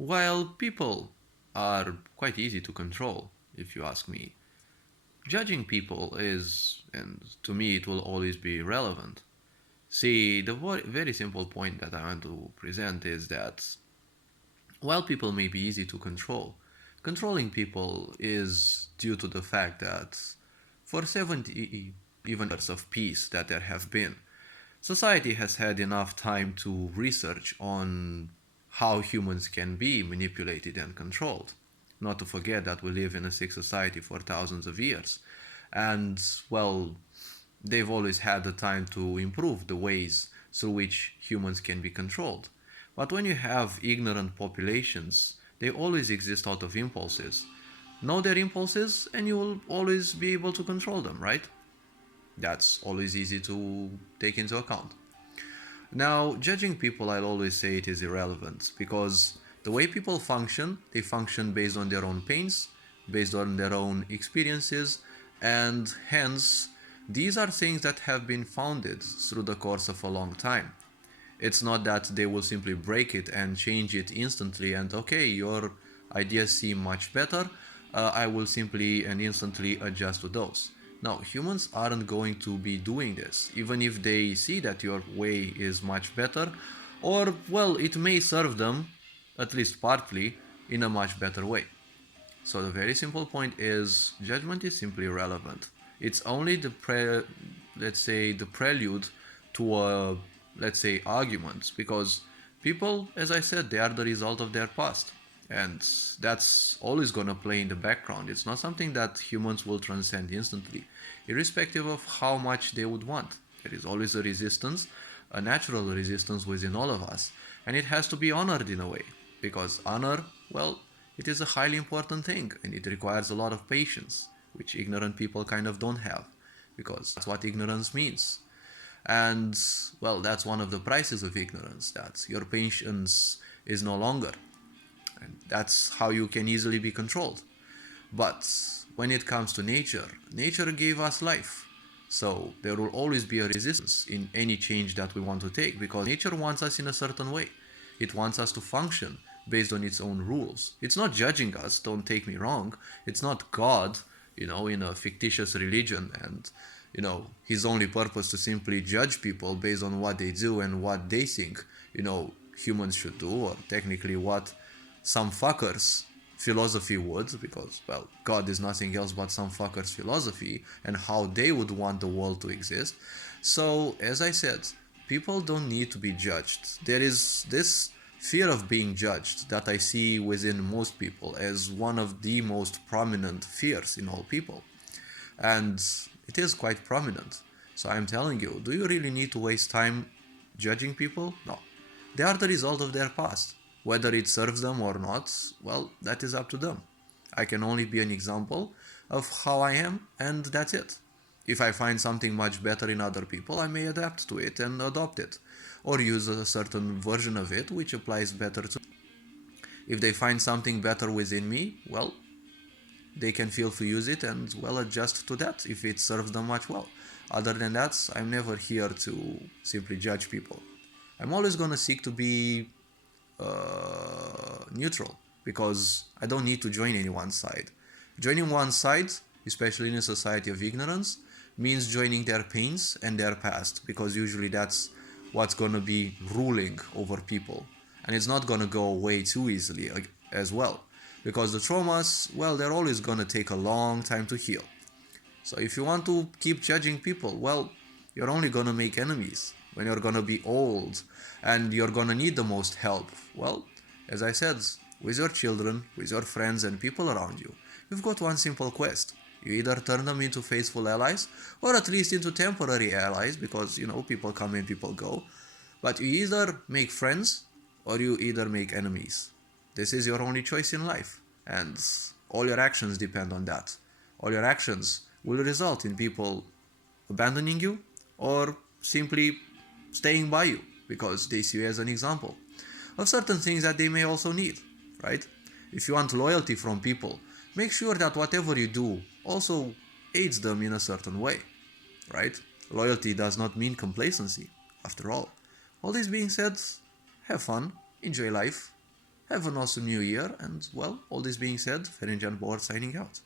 While people are quite easy to control, if you ask me, judging people is, and to me, it will always be relevant. See, the very simple point that I want to present is that while people may be easy to control, controlling people is due to the fact that for 70 even years of peace that there have been, society has had enough time to research on how humans can be manipulated and controlled. Not to forget that we live in a sick society for thousands of years. And, well, they've always had the time to improve the ways through which humans can be controlled. But when you have ignorant populations, they always exist out of impulses. Know their impulses, and you will always be able to control them, right? That's always easy to take into account. Now, judging people, I'll always say it is irrelevant because the way people function, they function based on their own pains, based on their own experiences, and hence, these are things that have been founded through the course of a long time. It's not that they will simply break it and change it instantly and okay, your ideas seem much better, I will simply and instantly adjust to those. Now, humans aren't going to be doing this, even if they see that your way is much better, or, well, it may serve them, at least partly, in a much better way. So the very simple point is judgment is simply irrelevant. It's only let's say the prelude to a let's say arguments because people, as I said, they are the result of their past. And that's always going to play in the background. It's not something that humans will transcend instantly, irrespective of how much they would want. There is always a resistance, a natural resistance within all of us. And it has to be honored in a way. Because honor, well, it is a highly important thing and it requires a lot of patience, which ignorant people kind of don't have. Because that's what ignorance means. And, well, that's one of the prices of ignorance, that your patience is no longer. And that's how you can easily be controlled. But when it comes to nature, nature gave us life. So there will always be a resistance in any change that we want to take because nature wants us in a certain way. It wants us to function based on its own rules. It's not judging us, don't take me wrong. It's not God, in a fictitious religion and, his only purpose to simply judge people based on what they do and what they think, humans should do, or technically what some fuckers philosophy would, because, well, God is nothing else but some fuckers philosophy and how they would want the world to exist. So, as I said, people don't need to be judged. There is this fear of being judged that I see within most people as one of the most prominent fears in all people. And it is quite prominent. So I'm telling you, do you really need to waste time judging people? No. They are the result of their past. Whether it serves them or not, well, that is up to them. I can only be an example of how I am, and that's it. If I find something much better in other people, I may adapt to it and adopt it, or use a certain version of it which applies better to me. If they find something better within me, well, they can feel to use it and, well, adjust to that if it serves them much well. Other than that, I'm never here to simply judge people. I'm always going to seek to be neutral because I don't need to join anyone's side. Joining one side, especially in a society of ignorance, means joining their pains and their past because usually that's what's going to be ruling over people. And it's not going to go away too easily as well because the traumas, well, they're always going to take a long time to heal. So if you want to keep judging people, well, you're only going to make enemies when you're going to be old and you're going to need the most help. Well, as I said, with your children, with your friends and people around you, you've got one simple quest. You either turn them into faithful allies or at least into temporary allies because, people come and people go. But you either make friends or you either make enemies. This is your only choice in life and all your actions depend on that. All your actions will result in people abandoning you or simply staying by you because they see you as an example of certain things that they may also need, right? If you want loyalty from people, make sure that whatever you do also aids them in a certain way, right? Loyalty does not mean complacency, after all. All this being said, have fun, enjoy life, Have an awesome new year, and well, all this being said, Ferinjan Board signing out.